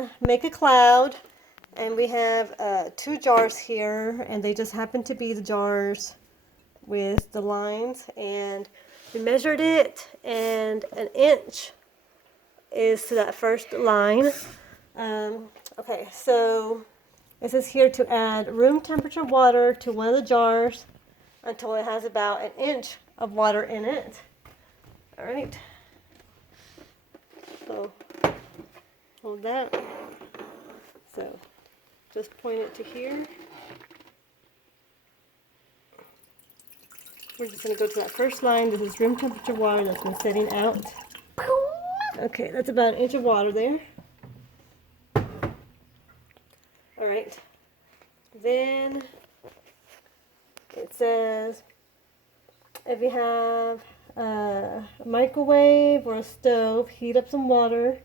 gonna make a cloud, and we have 2 jars here, and they just happen to be the jars with the lines, and we measured it, and 1 inch is to that first line. Okay, so it says here to add room temperature water to one of the jars until it has about 1 inch of water in it. All right. So hold that. So just point it to here. We're just going to go to that first line. This is room temperature water that's been setting out. Okay, that's about 1 inch of water there. All right. Then it says if you have a microwave or a stove, heat up some water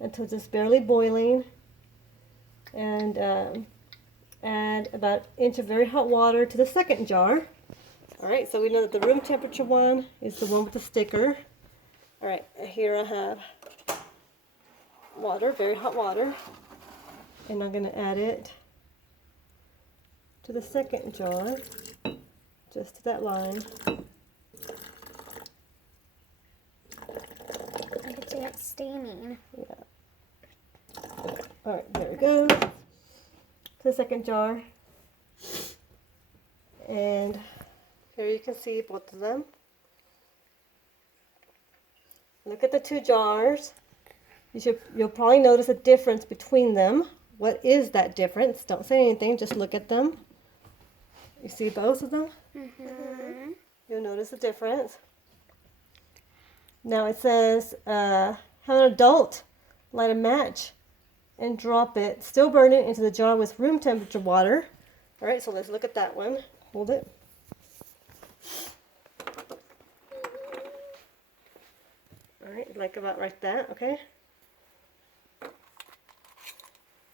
until it's just barely boiling, and add about 1 inch of very hot water to the second jar. All right, so we know that the room temperature one is the one with the sticker. All right, here I have water, very hot water, and I'm going to add it to the second jar, just to that line. I can see it staining. Yeah. All right, there we go. To the second jar. And here you can see both of them. Look at the 2 jars. You'll probably notice a difference between them. What is that difference? Don't say anything, just look at them. You see both of them? Mm-hmm. You'll notice the difference. Now it says, have an adult light a match and drop it, still burning, into the jar with room temperature water. All right, so let's look at that one. Hold it. All right, like about like that, okay?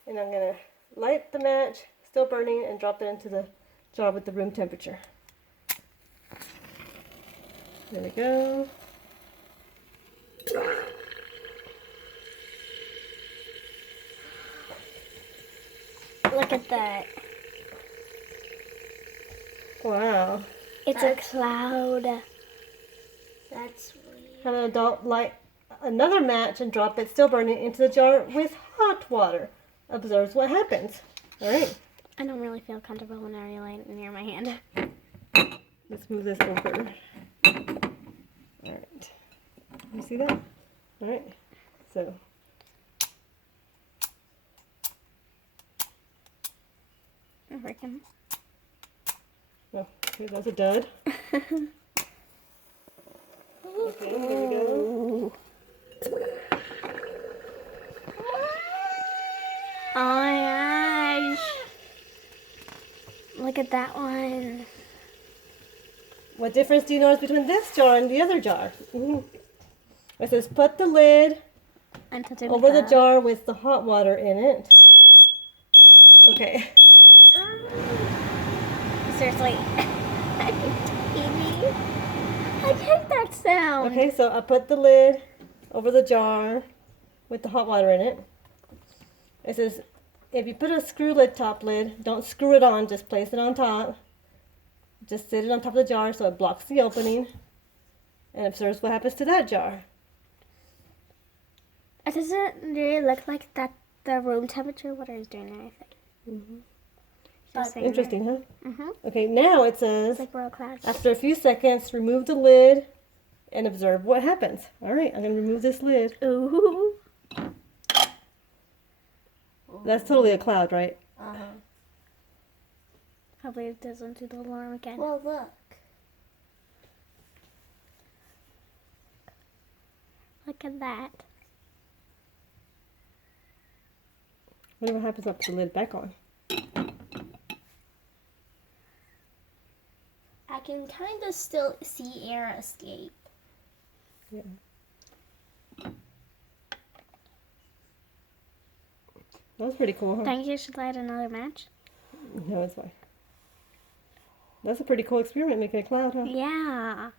And I'm gonna light the match, still burning, and drop it into the jar with the room temperature. There we go. Look at that. Wow. It's a cloud. That's weird. Have an adult light another match and drop it, still burning, into the jar with hot water. Observes what happens. All right. I don't really feel comfortable when I light it near my hand. Let's move this over. All right. You see that? All right. So. Freaking. Oh, okay, that's a dud. Okay, here we go. Oh my gosh. Look at that one. What difference do you notice between this jar and the other jar? It says put the lid over the jar with the hot water in it. Okay. Seriously. Amy, I hate that sound. Okay, so I put the lid over the jar with the hot water in it. It says if you put a screw lid top lid, don't screw it on, just place it on top. Just sit it on top of the jar so it blocks the opening and observes what happens to that jar. It doesn't really look like that the room temperature water is doing anything. That's interesting, huh? Mm-hmm. Okay, now it says, It's like world class. after a few seconds, remove the lid and observe what happens. All right, I'm going to remove this lid. Ooh. That's totally a cloud, right? Uh-huh. Hopefully it doesn't do the alarm again. Well, look. Look at that. Whatever happens, I'll put the lid back on. I can kind of still see air escape. Yeah. That was pretty cool, huh? Think you should light another match? No, it's fine. That's a pretty cool experiment, making a cloud, huh? Yeah.